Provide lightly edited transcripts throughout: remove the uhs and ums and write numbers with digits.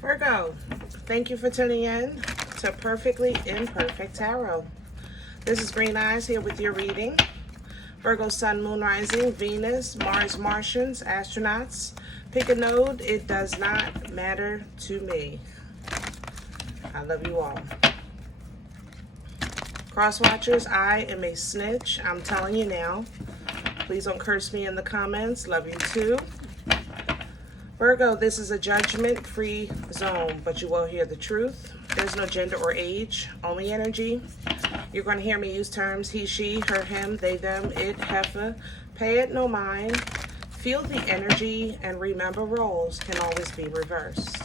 Virgo, thank you for tuning in to Perfectly Imperfect Tarot. This is Green Eyes here with your reading. Virgo, Sun, Moon, Rising, Venus, Mars, Martians, astronauts. Pick a node. It does not matter to me. I love you all. Cross watchers, I am a snitch. I'm telling you now. Please don't curse me in the comments. Love you too. Virgo, this is a judgment-free zone, but you will hear the truth. There's no gender or age, only energy. You're going to hear me use terms he, she, her, him, they, them, it, heifer. Pay it no mind. Feel the energy, and remember roles can always be reversed.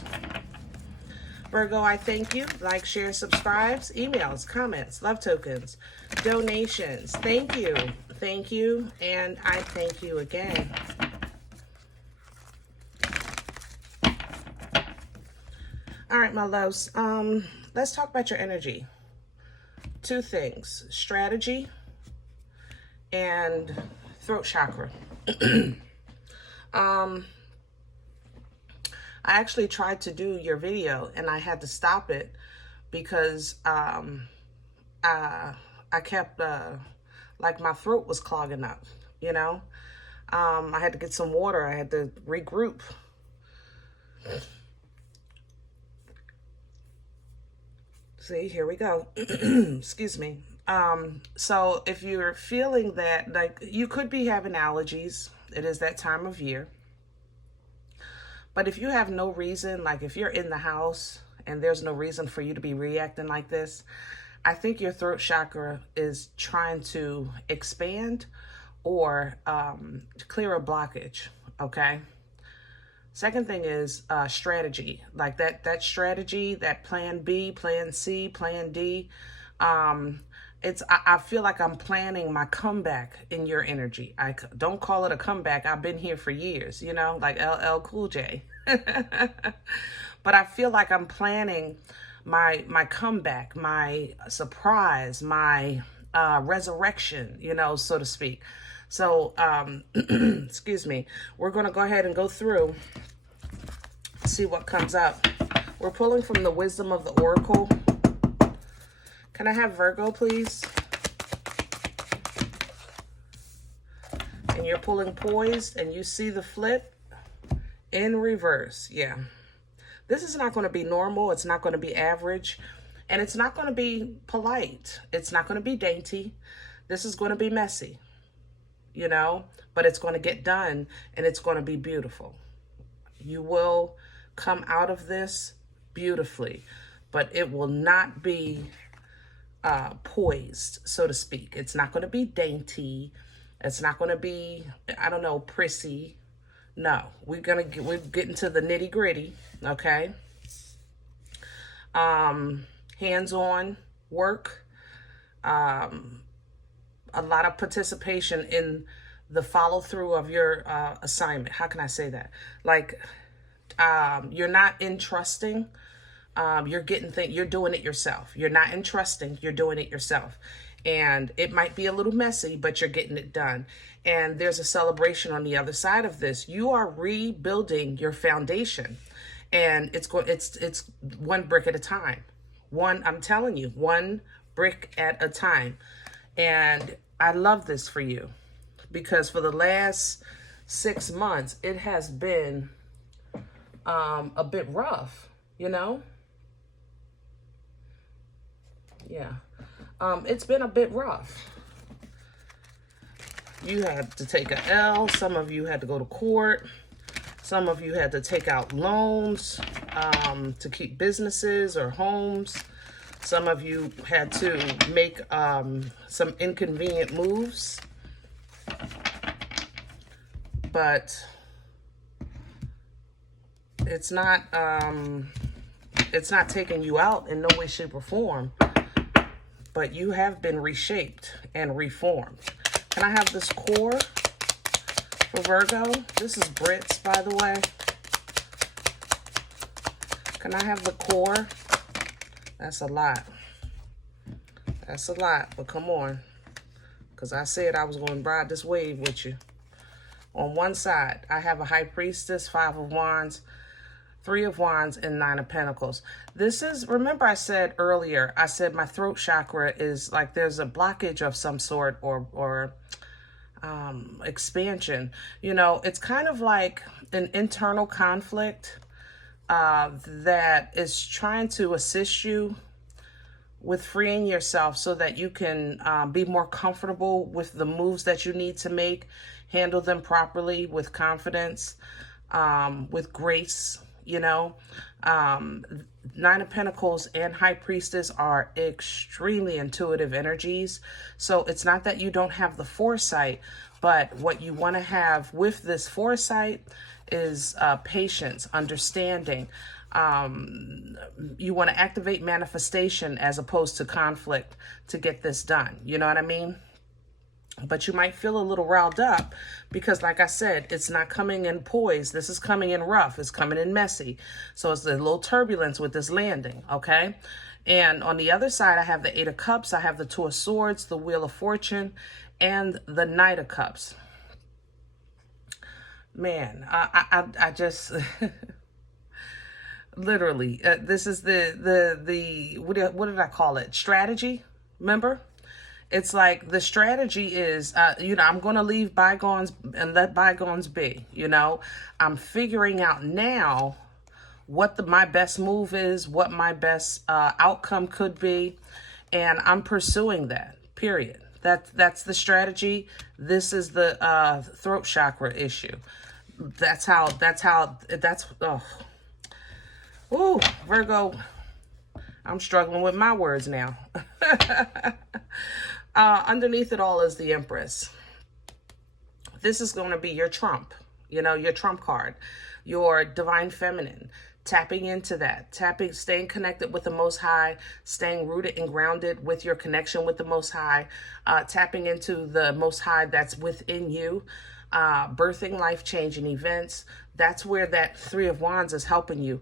Virgo, I thank you. Like, share, subscribes, emails, comments, love tokens, donations. Thank you. Thank you, and I thank you again. All right, my loves, let's talk about your energy. Two things, strategy and throat chakra. I actually tried to do your video and I had to stop it because I kept, like my throat was clogging up, you know? I had to get some water. I had to regroup. See, here we go. Excuse me. So if you're feeling that, like, you could be having allergies, it is that time of year. But if you have no reason, like if you're in the house and there's no reason for you to be reacting like this, I think your throat chakra is trying to expand or clear a blockage, okay? Second thing is strategy, like that strategy, that plan B, plan C, plan D. I feel like I'm planning my comeback in your energy. I don't call it a comeback. I've been here for years, you know, like LL Cool J. But I feel like I'm planning my comeback, my surprise, my resurrection, you know, so to speak. So, excuse me, we're going to go ahead and go through, see what comes up. We're pulling from the wisdom of the oracle. Can I have Virgo, please? And you're pulling poised and you see the flip in reverse. Yeah. This is not going to be normal. It's not going to be average. And it's not going to be polite. It's not going to be dainty. This is going to be messy. You know, but it's going to get done and it's going to be beautiful. You will come out of this beautifully, but it will not be poised, so to speak. It's not going to be dainty. It's not going to be, I don't know, prissy. No, we're getting to the nitty gritty. Okay. Hands-on work. A lot of participation in the follow through of your assignment. How can I say that? Like, you're not entrusting. You're doing it yourself. You're not entrusting. You're doing it yourself. And it might be a little messy, but you're getting it done. And there's a celebration on the other side of this. You are rebuilding your foundation, and it's one brick at a time. I'm telling you, one brick at a time. And I love this for you because for the last 6 months, it has been a bit rough, you know? Yeah. It's been a bit rough. You had to take an L. Some of you had to go to court. Some of you had to take out loans to keep businesses or homes. Some of you had to make some inconvenient moves, but it's not taking you out in no way, shape, or form, but you have been reshaped and reformed. Can I have this core for Virgo? This is Brits, by the way. Can I have the core? That's a lot. That's a lot, but come on. Because I said I was going to ride this wave with you. On one side, I have a High Priestess, 5 of Wands, Three of Wands and Nine of Pentacles. This is, remember I said earlier, I said my throat chakra is like there's a blockage of some sort, or expansion. You know, it's kind of like an internal conflict that is trying to assist you with freeing yourself so that you can be more comfortable with the moves that you need to make, handle them properly with confidence, with grace, you know. Nine of Pentacles and High Priestess are extremely intuitive energies. So it's not that you don't have the foresight, but what you want to have with this foresight is patience, understanding. You want to activate manifestation as opposed to conflict to get this done. You know what I mean? But you might feel a little riled up because, like I said, it's not coming in poised. This is coming in rough. It's coming in messy. So it's a little turbulence with this landing, okay? And on the other side, I have the Eight of Cups. I have the Two of Swords, the Wheel of Fortune, and the Knight of Cups. Man, I just... literally, this is the what did I call it? Strategy, remember? It's like the strategy is, you know, I'm going to leave bygones and let bygones be, you know. I'm figuring out now what my best move is, what my best outcome could be, and I'm pursuing that, period. That's the strategy. This is the throat chakra issue. Oh. Ooh, Virgo, I'm struggling with my words now. Underneath it all is the Empress. This is going to be your trump, you know, your trump card, your divine feminine, tapping into that, staying connected with the Most High, staying rooted and grounded with your connection with the Most High, tapping into the Most High that's within you, birthing life-changing events. That's where that Three of Wands is helping you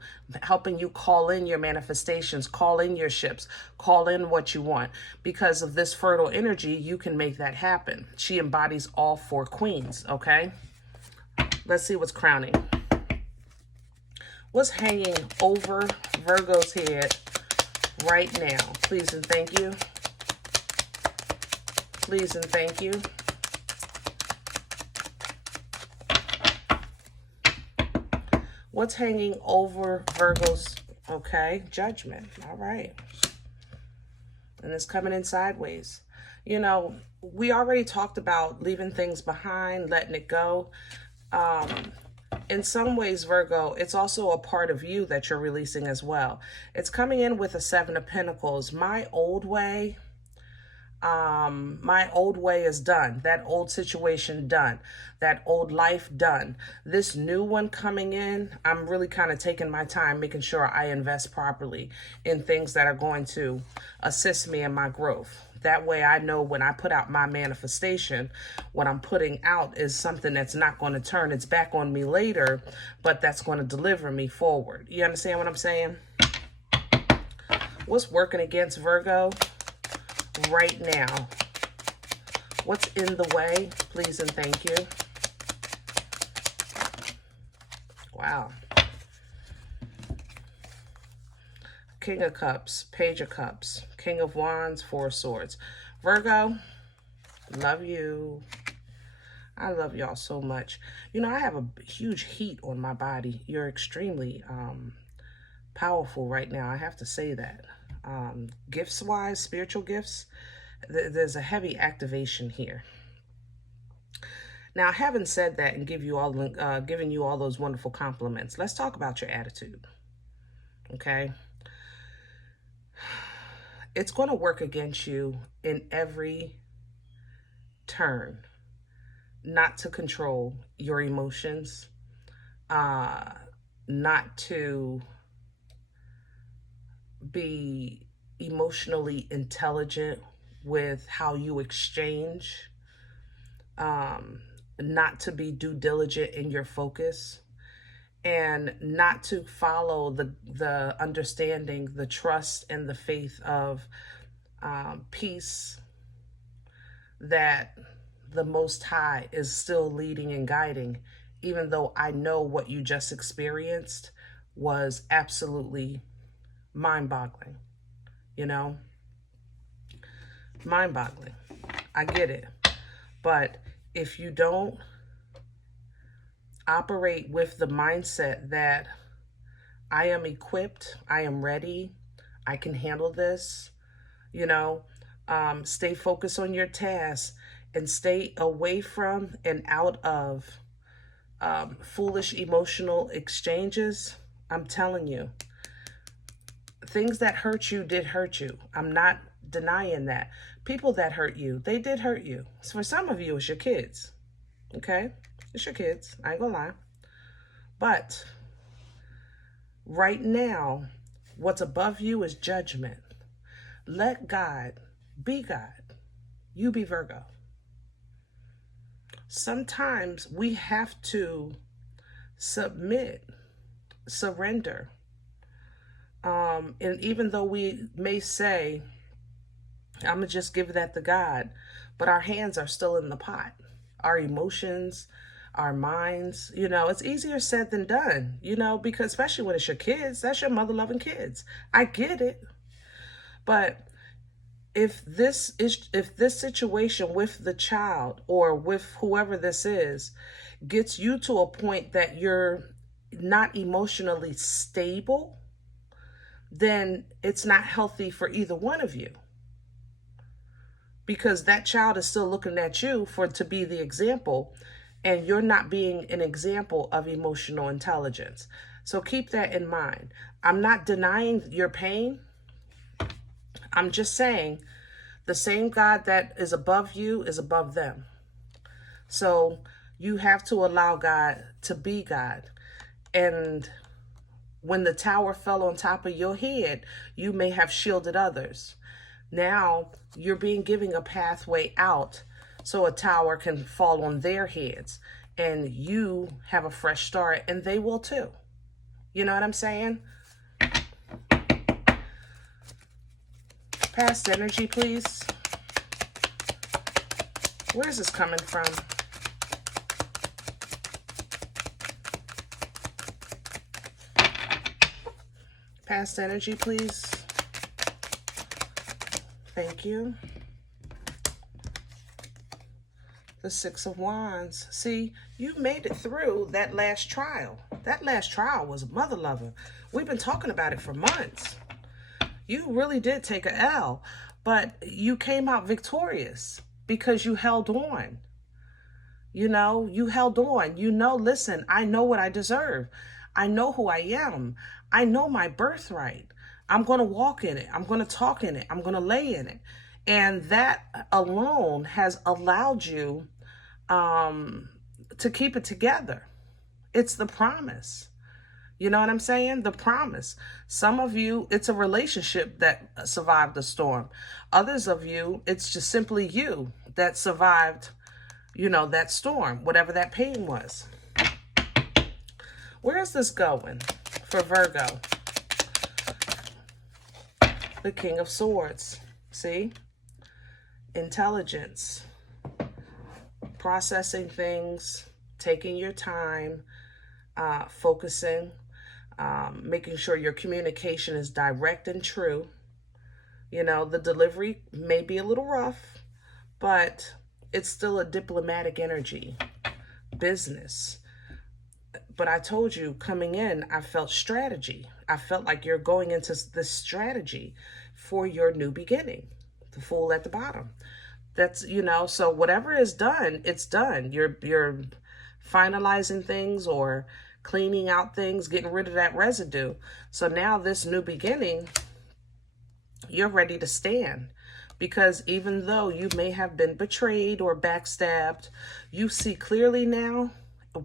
call in your manifestations, call in your ships, call in what you want. Because of this fertile energy, you can make that happen. She embodies all four queens, okay? Let's see what's crowning. What's hanging over Virgo's head right now? Please and thank you. Please and thank you. What's hanging over Virgo's, okay, Judgment. All right. And it's coming in sideways. You know, we already talked about leaving things behind, letting it go. In some ways, Virgo, it's also a part of you that you're releasing as well. It's coming in with a Seven of Pentacles. My old way is done. That old situation done. That old life done. This new one coming in, I'm really kind of taking my time, making sure I invest properly in things that are going to assist me in my growth. That way I know when I put out my manifestation, what I'm putting out is something that's not going to turn its back on me later, but that's going to deliver me forward. You understand what I'm saying? What's working against Virgo right now? What's in the way? Please and thank you. Wow. King of Cups, Page of Cups, King of Wands, Four of Swords. Virgo, love you. I love y'all so much. You know, I have a huge heat on my body. You're extremely powerful right now. I have to say that. Gifts-wise, spiritual gifts, there's a heavy activation here. Now, having said that and giving you all those wonderful compliments, let's talk about your attitude, okay? It's going to work against you in every turn, not to control your emotions, not to be emotionally intelligent with how you exchange, not to be due diligent in your focus, and not to follow the understanding, the trust, and the faith of peace that the Most High is still leading and guiding, even though I know what you just experienced was absolutely mind-boggling, you know? Mind-boggling. I get it. But if you don't operate with the mindset that I am equipped, I am ready, I can handle this, you know, stay focused on your tasks and stay away from and out of foolish emotional exchanges. I'm telling you, things that hurt you did hurt you. I'm not denying that. People that hurt you, they did hurt you. So for some of you, it's your kids. Okay? It's your kids. I ain't gonna lie. But right now, what's above you is judgment. Let God be God. You be Virgo. Sometimes we have to submit, surrender. And even though we may say, I'm going to just give that to God, but our hands are still in the pot. Our emotions, our minds, you know, it's easier said than done, you know, because especially when it's your kids, that's your mother-loving kids. I get it. But if this situation with the child or with whoever this is gets you to a point that you're not emotionally stable, then it's not healthy for either one of you. Because that child is still looking at you to be the example, and you're not being an example of emotional intelligence. So keep that in mind. I'm not denying your pain. I'm just saying the same God that is above you is above them. So you have to allow God to be God. And when the tower fell on top of your head, you may have shielded others. Now you're being given a pathway out so a tower can fall on their heads and you have a fresh start, and they will too. You know what I'm saying? Past energy, please. Where is this coming from? Past energy, please. Thank you. The Six of Wands. See, you made it through that last trial. That last trial was mother lover. We've been talking about it for months. You really did take a L, but you came out victorious because you held on. You know, you held on. You know, listen, I know what I deserve. I know who I am. I know my birthright. I'm going to walk in it. I'm going to talk in it. I'm going to lay in it. And that alone has allowed you to keep it together. It's the promise. You know what I'm saying? The promise. Some of you, it's a relationship that survived the storm. Others of you, it's just simply you that survived, you know, that storm, whatever that pain was. Where is this going for Virgo? The King of Swords. See? Intelligence. Processing things, taking your time, focusing, making sure your communication is direct and true. You know, the delivery may be a little rough, but it's still a diplomatic energy. Business. But I told you, coming in, I felt strategy. I felt like you're going into this strategy for your new beginning. The Fool at the bottom. That's, you know, so whatever is done, it's done. You're finalizing things or cleaning out things, getting rid of that residue. So now this new beginning, you're ready to stand. Because even though you may have been betrayed or backstabbed, you see clearly now,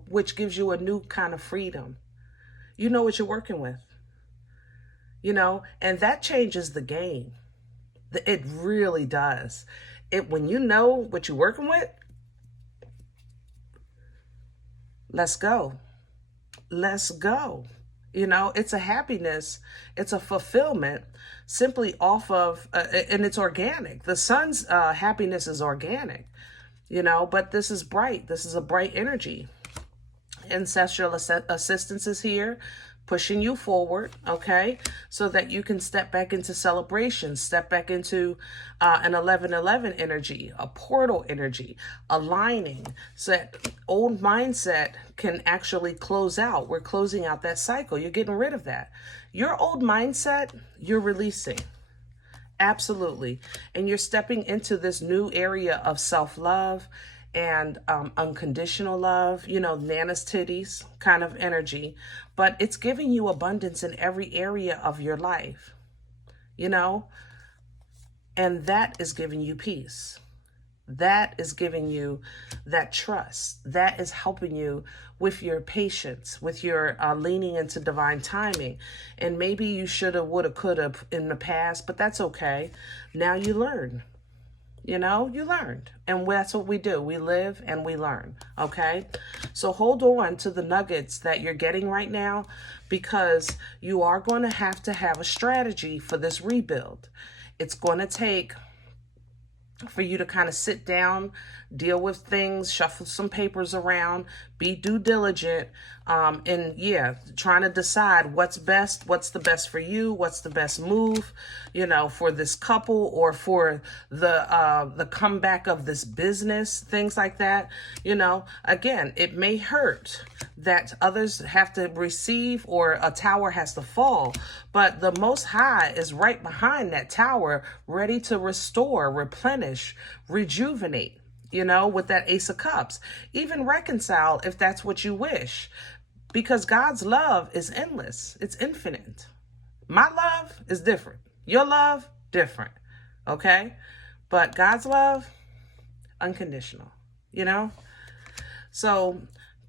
which gives you a new kind of freedom. You know what you're working with. You know, and that changes the game. It really does. When you know what you're working with, let's go. Let's go. You know, it's a happiness. It's a fulfillment simply off of, and it's organic. The sun's happiness is organic, you know, but this is bright. This is a bright energy. Ancestral assistance is here. pushing you forward, okay, so that you can step back into celebration, step back into an 1111 energy, a portal energy, aligning, so that old mindset can actually close out. We're closing out that cycle. You're getting rid of that. Your old mindset, you're releasing. Absolutely. And you're stepping into this new area of self-love and unconditional love, you know, Nana's titties kind of energy, but it's giving you abundance in every area of your life, you know, and that is giving you peace. That is giving you that trust. That is helping you with your patience, with your leaning into divine timing. And maybe you shoulda, woulda, coulda in the past, but that's okay. Now you learn. You know, you learned. And that's what we do. We live and we learn. Okay? So hold on to the nuggets that you're getting right now, because you are going to have a strategy for this rebuild. It's going to take for you to kind of sit down, deal with things, shuffle some papers around, be due diligent, and yeah, trying to decide what's best, what's the best for you, what's the best move, you know, for this couple or for the comeback of this business, things like that. You know, again, it may hurt that others have to receive or a tower has to fall, but the Most High is right behind that tower, ready to restore, replenish, rejuvenate, you know, with that Ace of Cups, even reconcile if that's what you wish, because God's love is endless. It's infinite. My love is different. Your love, different. Okay? But God's love, unconditional, you know? So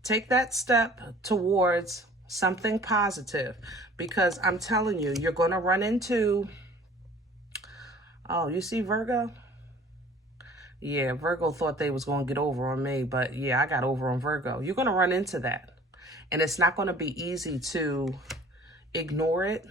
take that step towards something positive, because I'm telling you, you're going to run into, oh, you see Virgo? Yeah, Virgo thought they was going to get over on me, but yeah, I got over on Virgo. You're going to run into that. And it's not going to be easy to ignore it.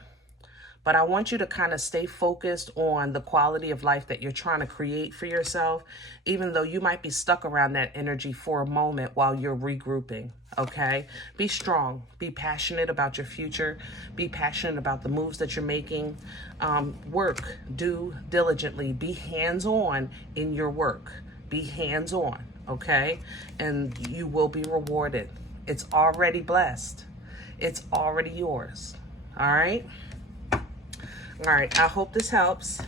But I want you to kind of stay focused on the quality of life that you're trying to create for yourself, even though you might be stuck around that energy for a moment while you're regrouping, okay? Be strong. Be passionate about your future. Be passionate about the moves that you're making. Work. Do diligently. Be hands-on in your work. Be hands-on, okay? And you will be rewarded. It's already blessed. It's already yours, all right? All right, I hope this helps.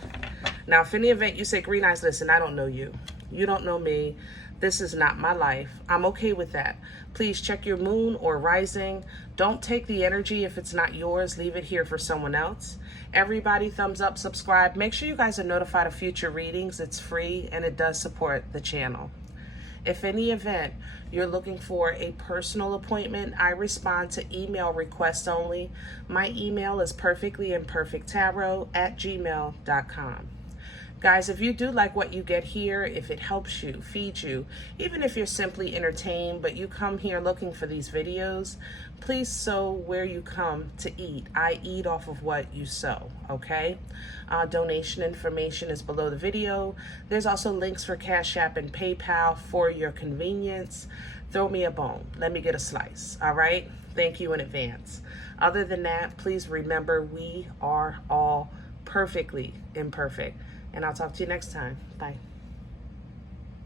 Now, if in the event you say, Green Eyes, listen, I don't know you. You don't know me. This is not my life. I'm okay with that. Please check your moon or rising. Don't take the energy if it's not yours. Leave it here for someone else. Everybody, thumbs up, subscribe. Make sure you guys are notified of future readings. It's free and it does support the channel. If in the event you're looking for a personal appointment, I respond to email requests only. My email is perfectlyimperfecttarot@gmail.com. Guys, if you do like what you get here, if it helps you, feeds you, even if you're simply entertained, but you come here looking for these videos, please sow where you come to eat. I eat off of what you sow, okay? Donation information is below the video. There's also links for CashApp and PayPal for your convenience. Throw me a bone. Let me get a slice, all right? Thank you in advance. Other than that, please remember we are all perfectly imperfect. And I'll talk to you next time. Bye.